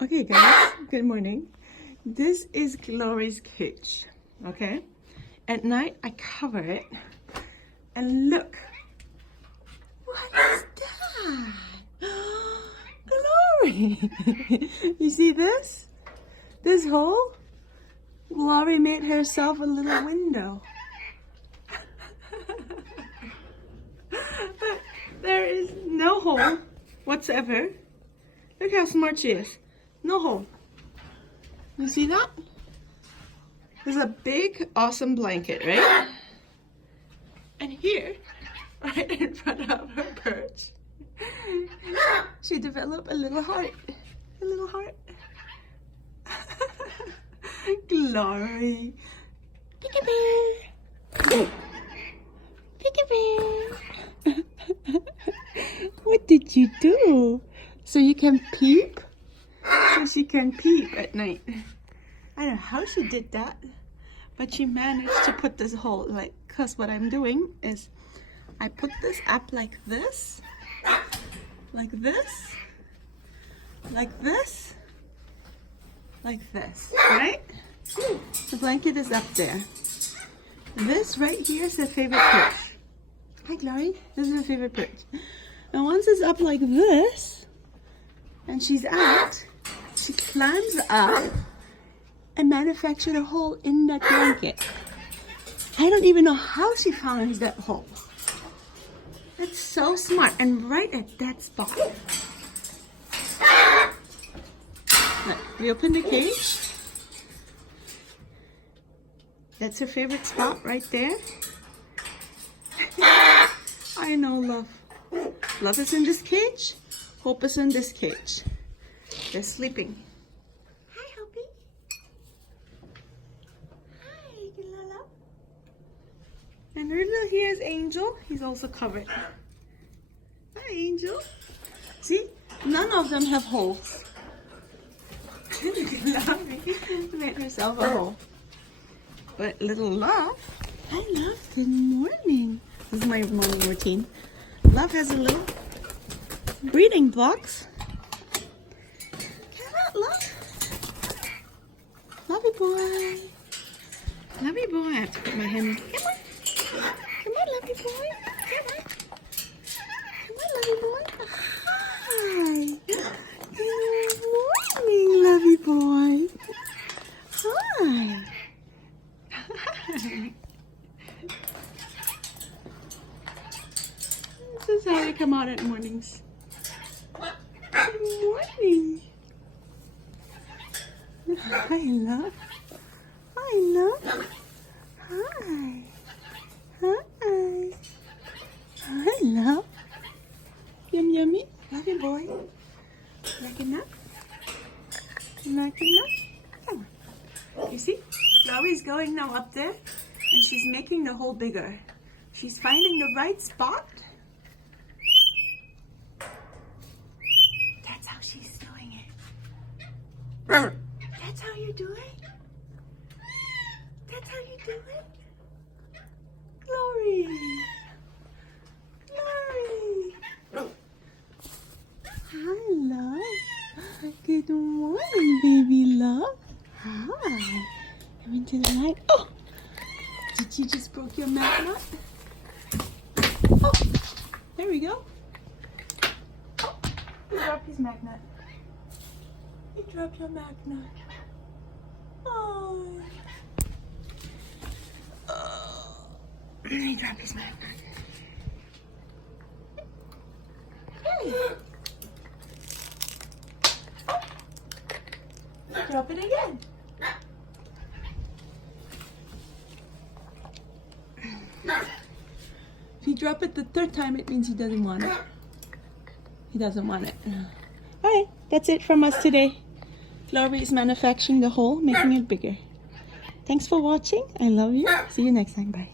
Okay guys, good morning. This is Glory's cage, okay? At night I cover it and look. What is that? Glory! You see this? This hole? Glory made herself a little window. But there is no hole whatsoever. Look how smart she is. No hole. You see that? There's a big, awesome blanket, right? And here, right in front of her perch, she developed a little heart. A little heart. Glory. Peekaboo. Peekaboo. What did you do? So you can peep? So she can peep at night. I don't know how she did that, but she managed to put this hole, like, cause what I'm doing is I put this up like this, like this, like this, like this, right? The blanket is up there. This right here is her favorite perch. Hi Glory, this is her favorite perch. And once it's up like this, and she's out, she climbs up and manufactured a hole in that blanket. I don't even know how she found that hole. That's so smart, and right at that spot. Look, we open the cage. That's her favorite spot right there. I know Love. Love is in this cage. Hope is in this cage. They're sleeping. Hi, Hoppy. Hi, Lala. And right now here is Angel. He's also covered. Hi, Angel. See? None of them have holes. Love made herself a hole. But little Love, hi Love, good morning. This is my morning routine. Love has a little breeding box. Come on, Love. Lovey boy. Lovey boy. I have to put my hand. Come on. Come on, lovey boy. Come on. Come on, lovey boy. Hi. Good morning, lovey boy. Hi. Hi. This is how they come out at mornings. Good morning. Hi, Love. Hi, Love. Hi. Hi. Hi, Love. Yum, yummy. Love you, boy. Like enough? Like enough? Come on. You see? Chloe's going now up there, and she's making the hole bigger. She's finding the right spot. That's how she's doing it. That's how you do it? That's how you do it? Glory! Glory! Hi, Love. Good morning, baby Love. Hi. Come into the light. Oh! Did you just broke your magnet? Oh! There we go. Oh! You dropped his magnet. You dropped your magnet. Oh! He dropped his magnet. Hey! Oh! Drop it again. If you drop it the third time, it means he doesn't want it. He doesn't want it. Alright, that's it from us today. Glory is manufacturing the hole, making it bigger. Thanks for watching. I love you. See you next time. Bye.